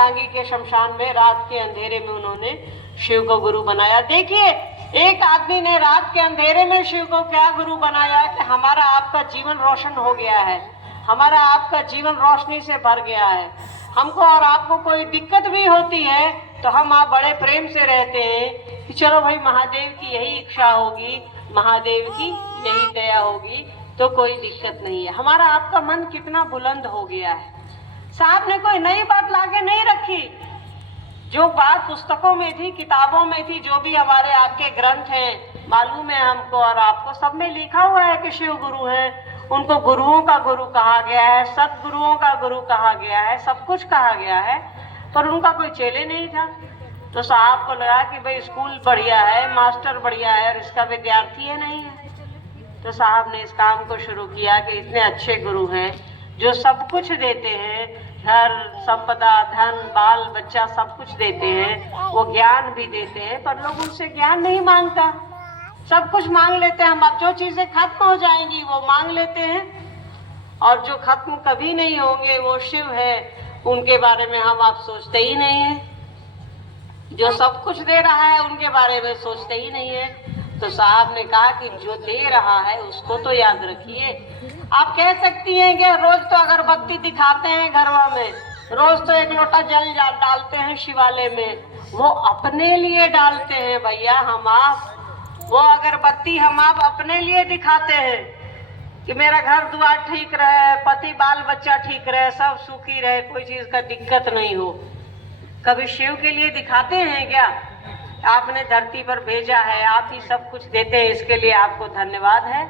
टांगी के शमशान में रात के अंधेरे में उन्होंने शिव को गुरु बनाया। देखिए, एक आदमी ने रात के अंधेरे में शिव को क्या गुरु बनाया कि हमारा आपका जीवन रोशन हो गया है, हमारा आपका जीवन रोशनी से भर गया है। हमको और आपको कोई दिक्कत भी होती है तो हम आप बड़े प्रेम से रहते हैं कि चलो भाई महादेव की यही इच्छा होगी, महादेव की यही दया होगी, तो कोई दिक्कत नहीं है। हमारा आपका मन कितना बुलंद हो गया है। साहब ने कोई नई बात लाके नहीं रखी, जो बात पुस्तकों में थी, किताबों में थी, जो भी हमारे आपके ग्रंथ हैं, मालूम है हमको और आपको, सब में लिखा हुआ है कि शिव गुरु हैं। उनको गुरुओं का गुरु कहा गया है, सतगुरुओं का गुरु कहा गया है, सब कुछ कहा गया है, पर उनका कोई चेले नहीं था। तो साहब को लगा कि भाई स्कूल बढ़िया है, मास्टर बढ़िया है, और इसका विद्यार्थी है नहीं है। तो साहब ने इस काम को शुरू किया कि इतने अच्छे गुरु हैं जो सब कुछ देते हैं, घर संपदा धन बाल बच्चा सब कुछ देते हैं, वो ज्ञान भी देते हैं, पर लोग उनसे ज्ञान नहीं मांगता, सब कुछ मांग लेते हैं। हम अब जो चीजें खत्म हो जाएंगी वो मांग लेते हैं, और जो खत्म कभी नहीं होंगे वो शिव है, उनके बारे में हम आप सोचते ही नहीं है। जो सब कुछ दे रहा है उनके बारे में सोचते ही नहीं है। तो साहब ने कहा कि जो दे रहा है उसको तो याद रखिए। आप कह सकती हैं कि रोज तो अगरबत्ती दिखाते हैं घरवा में, रोज तो एक लोटा जल डालते हैं शिवालय में, वो अपने लिए डालते हैं भैया। हम आप वो अगरबत्ती हम आप अपने लिए दिखाते हैं कि मेरा घर द्वार ठीक रहे, पति बाल बच्चा ठीक रहे, सब सुखी रहे, कोई चीज का दिक्कत नहीं हो। कभी शिव के लिए दिखाते हैं क्या? आपने धरती पर भेजा है, आप ही सब कुछ देते हैं, इसके लिए आपको धन्यवाद है।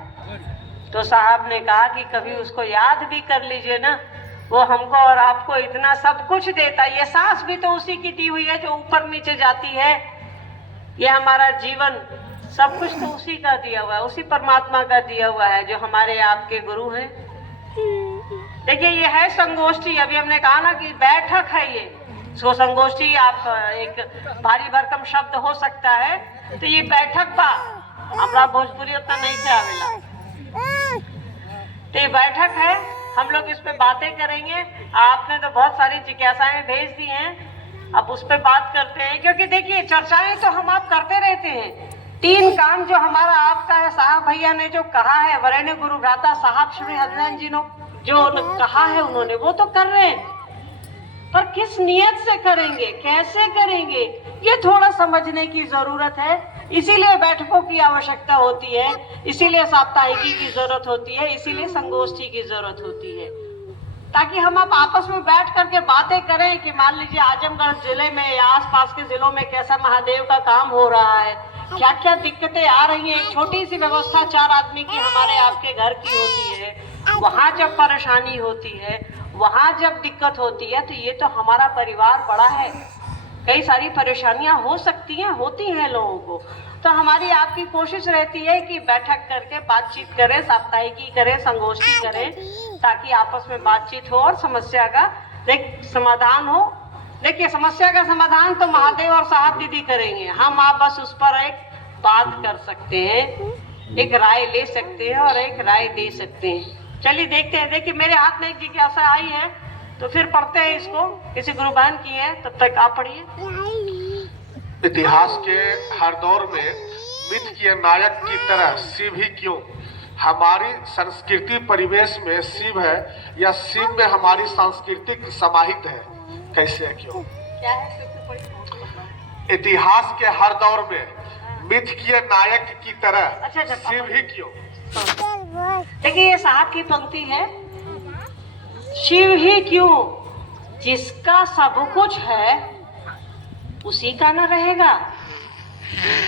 तो साहब ने कहा कि कभी उसको याद भी कर लीजिए ना, वो हमको और आपको इतना सब कुछ देता है। ये सांस भी तो उसी की दी हुई है जो ऊपर नीचे जाती है, ये हमारा जीवन सब कुछ तो उसी का दिया हुआ है, उसी परमात्मा का दिया हुआ है जो हमारे आपके गुरु हैं। देखिए, ये है संगोष्ठी। अभी हमने कहा ना कि बैठक है ये, सो संगोष्ठी आप एक भारी भरकम शब्द हो सकता है, तो ये बैठक बा हमारा भोजपुरी उतना नहीं थे आवेला, तो ये बैठक है, हम लोग इस पे बातें करेंगे। आपने तो बहुत सारी जिज्ञासाएं भेज दी हैं, अब उस पे बात करते हैं, क्योंकि देखिए चर्चाएं तो हम आप करते रहते हैं। 3 काम जो हमारा आपका है, साहब भैया ने जो कहा है, वरेण्य गुरु भ्राता साहब श्री हरिनारायण जी ने जो कहा है उन्होंने, वो तो कर रहे हैं, पर किस नियत से करेंगे, कैसे करेंगे, ये थोड़ा समझने की जरूरत है। इसीलिए बैठकों की आवश्यकता होती है, इसीलिए साप्ताहिकी की जरूरत होती है, इसीलिए संगोष्ठी की जरूरत होती है, ताकि हम आप आपस में बैठ करके बातें करें कि मान लीजिए आजमगढ़ जिले में या आसपास के जिलों में कैसा महादेव का काम हो रहा है, क्या क्या दिक्कतें आ रही हैं। एक छोटी सी व्यवस्था 4 आदमी की हमारे आपके घर की होती है, वहाँ जब परेशानी होती है, वहाँ जब दिक्कत होती है, तो ये तो हमारा परिवार बड़ा है, कई सारी परेशानियां हो सकती हैं, होती हैं लोगों को। तो हमारी आपकी कोशिश रहती है कि बैठक करके बातचीत करें, साप्ताहिकी करें, संगोष्ठी करें, ताकि आपस में बातचीत हो और समस्या का समाधान हो। देखिए, समस्या का समाधान तो महादेव और साहब दीदी करेंगे, हम आप बस उस पर एक बात कर सकते हैं, एक राय ले सकते हैं और एक राय दे सकते हैं। चलिए देखते हैं। देखिए, मेरे हाथ में एक जिज्ञासा आई है, तो फिर पढ़ते हैं इसको, किसी गुरु बहन की है, तब तक आप पढ़िए। इतिहास के हर दौर में मिथ के नायक की तरह शिव ही क्यों? हमारी संस्कृति परिवेश में शिव है, या शिव में हमारी सांस्कृतिक समाहित है, कैसे है, क्यों? क्या है, फिर से पढ़िए। इतिहास के हर दौर में मिथ के नायक की तरह अच्छा, शिव ही क्यों? देखिए, ये साहब की पंक्ति है, शिव ही क्यों, जिसका सब कुछ है उसी का न रहेगा।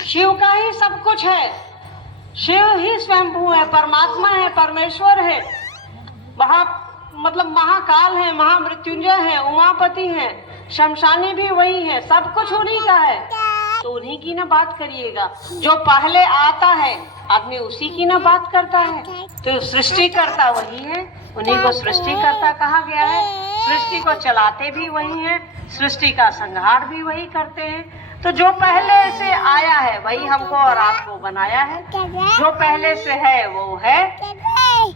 शिव का ही सब कुछ है, शिव ही स्वयंभू है, परमात्मा है, परमेश्वर है, महाकाल है, महामृत्युंजय है, उमापति है, शमशानी भी वही है, सब कुछ उन्हीं का है, तो उन्हीं की ना बात करिएगा। जो पहले आता है आदमी उसी की ना बात करता है, तो सृष्टि करता वही है, उन्हीं को सृष्टि करता कहा गया है। सृष्टि को चलाते भी वही हैं, सृष्टि का संहार भी वही करते हैं। तो जो पहले से आया है वही हमको और आपको बनाया है, जो पहले से है वो है।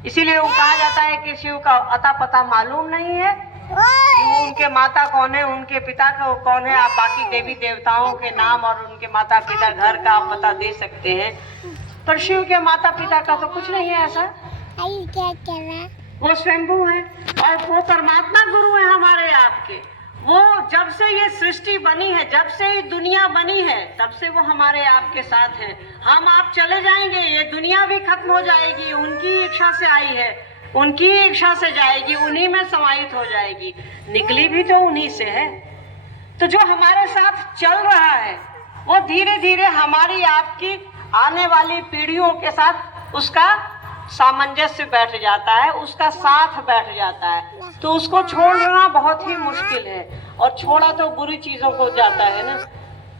इसीलिए वो कहा जाता है कि शिव का अता पता मालूम नहीं है, कि उनके माता कौन है, उनके पिता कौन है। आप बाकी देवी देवताओं के नाम और उनके माता पिता घर का आप पता दे सकते हैं, पर शिव के माता पिता का तो कुछ नहीं है ऐसा। वो स्वयंभू है और वो परमात्मा गुरु है हमारे आपके। वो जब से ये सृष्टि बनी है, जब से ये दुनिया बनी है, तब से वो हमारे आपके साथ हैं। हम आप चले जाएंगे, ये दुनिया भी खत्म हो जाएगी, उनकी इच्छा से आई है, उनकी इच्छा से जाएगी, उन्हीं में समाहित हो जाएगी, निकली भी तो उन्हीं से है। तो जो हमारे साथ चल रहा है वो धीरे धीरे हमारी आपकी आने वाली पीढ़ियों के साथ उसका सामंजस्य बैठ जाता है, उसका साथ बैठ जाता है। तो उसको छोड़ना बहुत ही मुश्किल है, और छोड़ा तो बुरी चीजों को जाता है ना।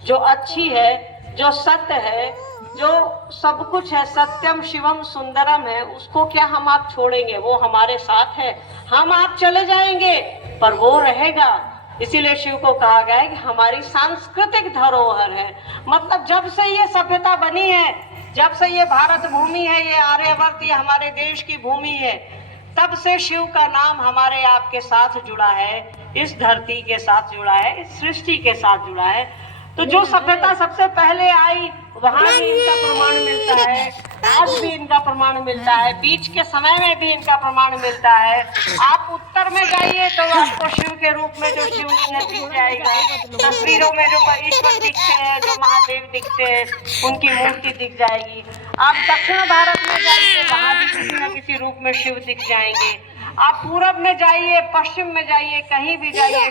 जो अच्छी है, जो सत्य है, जो सब कुछ है, सत्यम शिवम सुंदरम है, उसको क्या हम आप छोड़ेंगे? वो हमारे साथ है। हम आप चले जाएंगे पर वो रहेगा। इसीलिए शिव को कहा गया है कि हमारी सांस्कृतिक धरोहर है। मतलब जब से ये सभ्यता बनी है, जब से ये भारत भूमि है, ये आर्यवर्त, ये हमारे देश की भूमि है, तब से शिव का नाम हमारे आपके साथ जुड़ा है, इस धरती के साथ जुड़ा है, इस सृष्टि के साथ जुड़ा है। तो जो सभ्यता सबसे पहले आई वहां भी इनका प्रमाण मिलता है, आज भी इनका प्रमाण मिलता है, बीच के समय में भी इनका प्रमाण मिलता है। आप उत्तर में जाइए तो आपको शिव के रूप में जो शिवलिंग है दिख जाएगा, तस्वीरों में जो ईश्वर दिखते हैं, जो महादेव दिखते हैं, उनकी मूर्ति दिख जाएगी। आप दक्षिण भारत में जाइए, वहां भी किसी न किसी रूप में शिव दिख जाएंगे। आप पूरब में जाइए, पश्चिम में जाइए, कहीं भी जाइए,